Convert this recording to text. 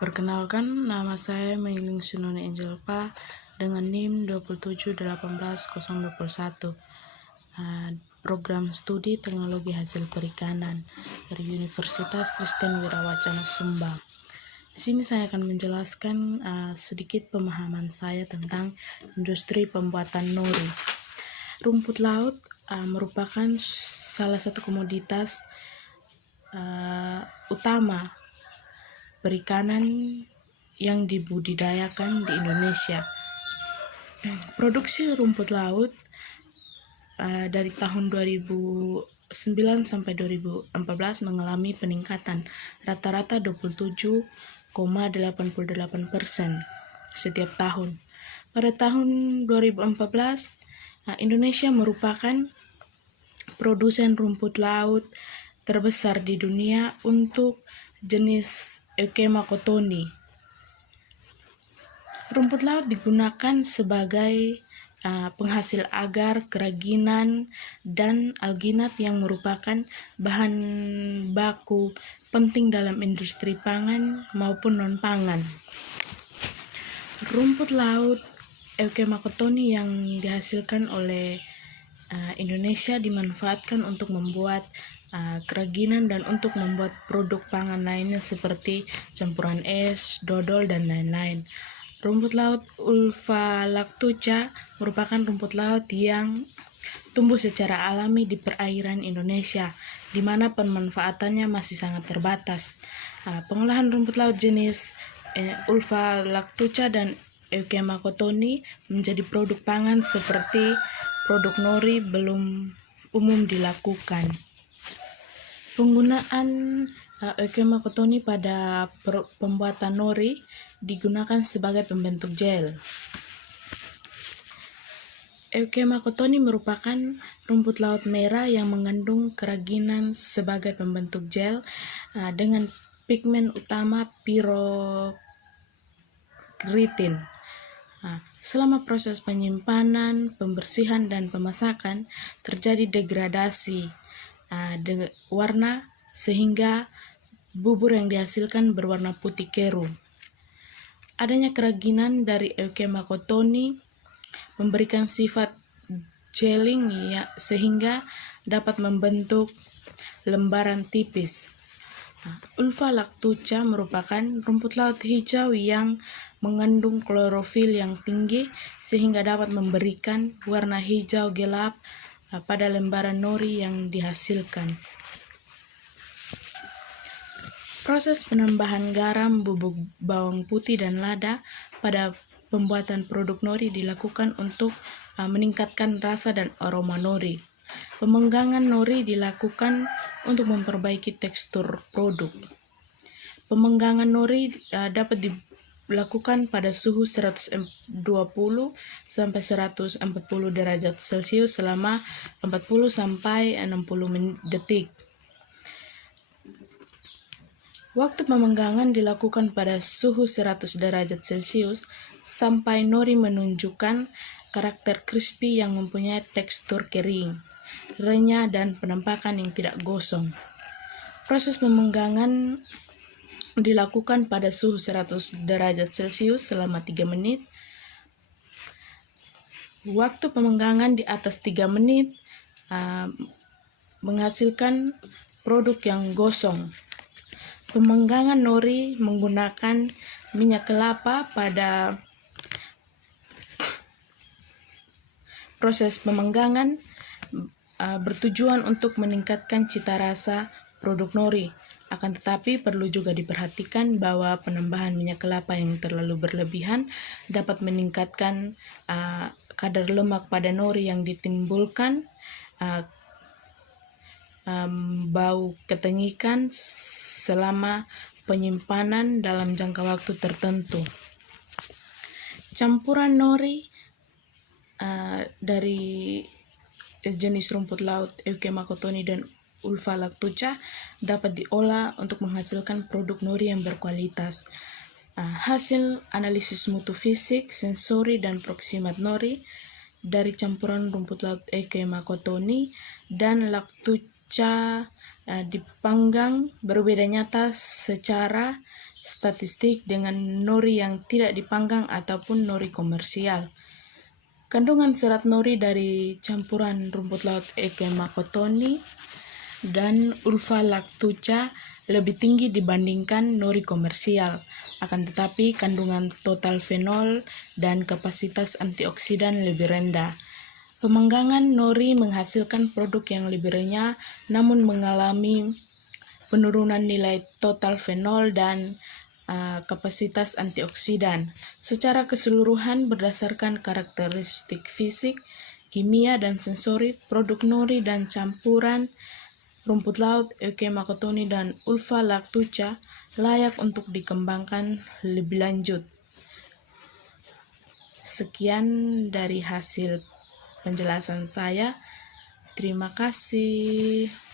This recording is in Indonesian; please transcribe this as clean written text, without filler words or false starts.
Perkenalkan, nama saya Meiling Sunone Angelpa dengan NIM 2718021. Program studi teknologi hasil perikanan dari Universitas Kristen Wirawacana Sumbang. Di sini saya akan menjelaskan sedikit pemahaman saya tentang industri pembuatan nori. Rumput laut merupakan salah satu komoditas utama perikanan yang dibudidayakan di Indonesia. Produksi rumput laut dari tahun 2009 sampai 2014 mengalami peningkatan rata-rata 27,88% setiap tahun. Pada tahun 2014, Indonesia merupakan produsen rumput laut terbesar di dunia untuk jenis Euchema cottoni. Rumput laut digunakan sebagai penghasil agar, keraginan, dan alginat yang merupakan bahan baku penting dalam industri pangan maupun non-pangan. Rumput laut Euchema cottoni yang dihasilkan oleh Indonesia dimanfaatkan untuk membuat keraginan dan untuk membuat produk pangan lainnya seperti campuran es, dodol, dan lain-lain. Rumput laut Ulva lactuca merupakan rumput laut yang tumbuh secara alami di perairan Indonesia, di mana pemanfaatannya masih sangat terbatas. Pengolahan rumput laut jenis Ulva lactuca dan Euchema cottoni menjadi produk pangan seperti produk nori belum umum dilakukan. Penggunaan Euchema cottoni pada pembuatan nori digunakan sebagai pembentuk gel. Euchema cottoni merupakan rumput laut merah yang mengandung keraginan sebagai pembentuk gel dengan pigmen utama pirokritin. Selama proses penyimpanan, pembersihan, dan pemasakan terjadi degradasi warna sehingga bubur yang dihasilkan berwarna putih keruh. Adanya keraginan dari Euchema cottoni memberikan sifat gelling sehingga dapat membentuk lembaran tipis. Ulva lactuca merupakan rumput laut hijau yang mengandung klorofil yang tinggi sehingga dapat memberikan warna hijau gelap pada lembaran nori yang dihasilkan. Proses penambahan garam, bubuk bawang putih, dan lada pada pembuatan produk nori dilakukan untuk meningkatkan rasa dan aroma nori. Pemenggangan nori dilakukan untuk memperbaiki tekstur produk. Pemenggangan nori dapat dilakukan pada suhu 120 sampai 140 derajat Celcius selama 40 sampai 60 detik. Waktu pemenggangan dilakukan pada suhu 100 derajat Celcius sampai nori menunjukkan karakter crispy yang mempunyai tekstur kering, renyah, dan penampakan yang tidak gosong. Proses pemenggangan dilakukan pada suhu 100 derajat Celcius selama 3 menit. Waktu pemenggangan di atas 3 menit menghasilkan produk yang gosong. Pemenggangan nori menggunakan minyak kelapa pada proses pemenggangan bertujuan untuk meningkatkan cita rasa produk nori. Akan tetapi perlu juga diperhatikan bahwa penambahan minyak kelapa yang terlalu berlebihan dapat meningkatkan kadar lemak pada nori yang ditimbulkan bau ketengikan selama penyimpanan dalam jangka waktu tertentu. Campuran nori dari jenis rumput laut Euchema cottoni dan Ulva lactuca dapat diolah untuk menghasilkan produk nori yang berkualitas. Hasil analisis mutu fisik, sensori, dan proksimat nori dari campuran rumput laut Euchema cottoni dan lactuca dipanggang berbeda nyata secara statistik dengan nori yang tidak dipanggang ataupun nori komersial. Kandungan serat nori dari campuran rumput laut Eukema cottoni dan Ulva lactuca lebih tinggi dibandingkan nori komersial. Akan tetapi kandungan total fenol dan kapasitas antioksidan lebih rendah. Pemanggangan nori menghasilkan produk yang lebih renyah namun mengalami penurunan nilai total fenol dan kapasitas antioksidan. Secara keseluruhan berdasarkan karakteristik fisik, kimia, dan sensori, produk nori dan campuran rumput laut Eukema cottoni dan Ulva lactuca layak untuk dikembangkan lebih lanjut. Sekian dari hasil penjelasan saya. Terima kasih.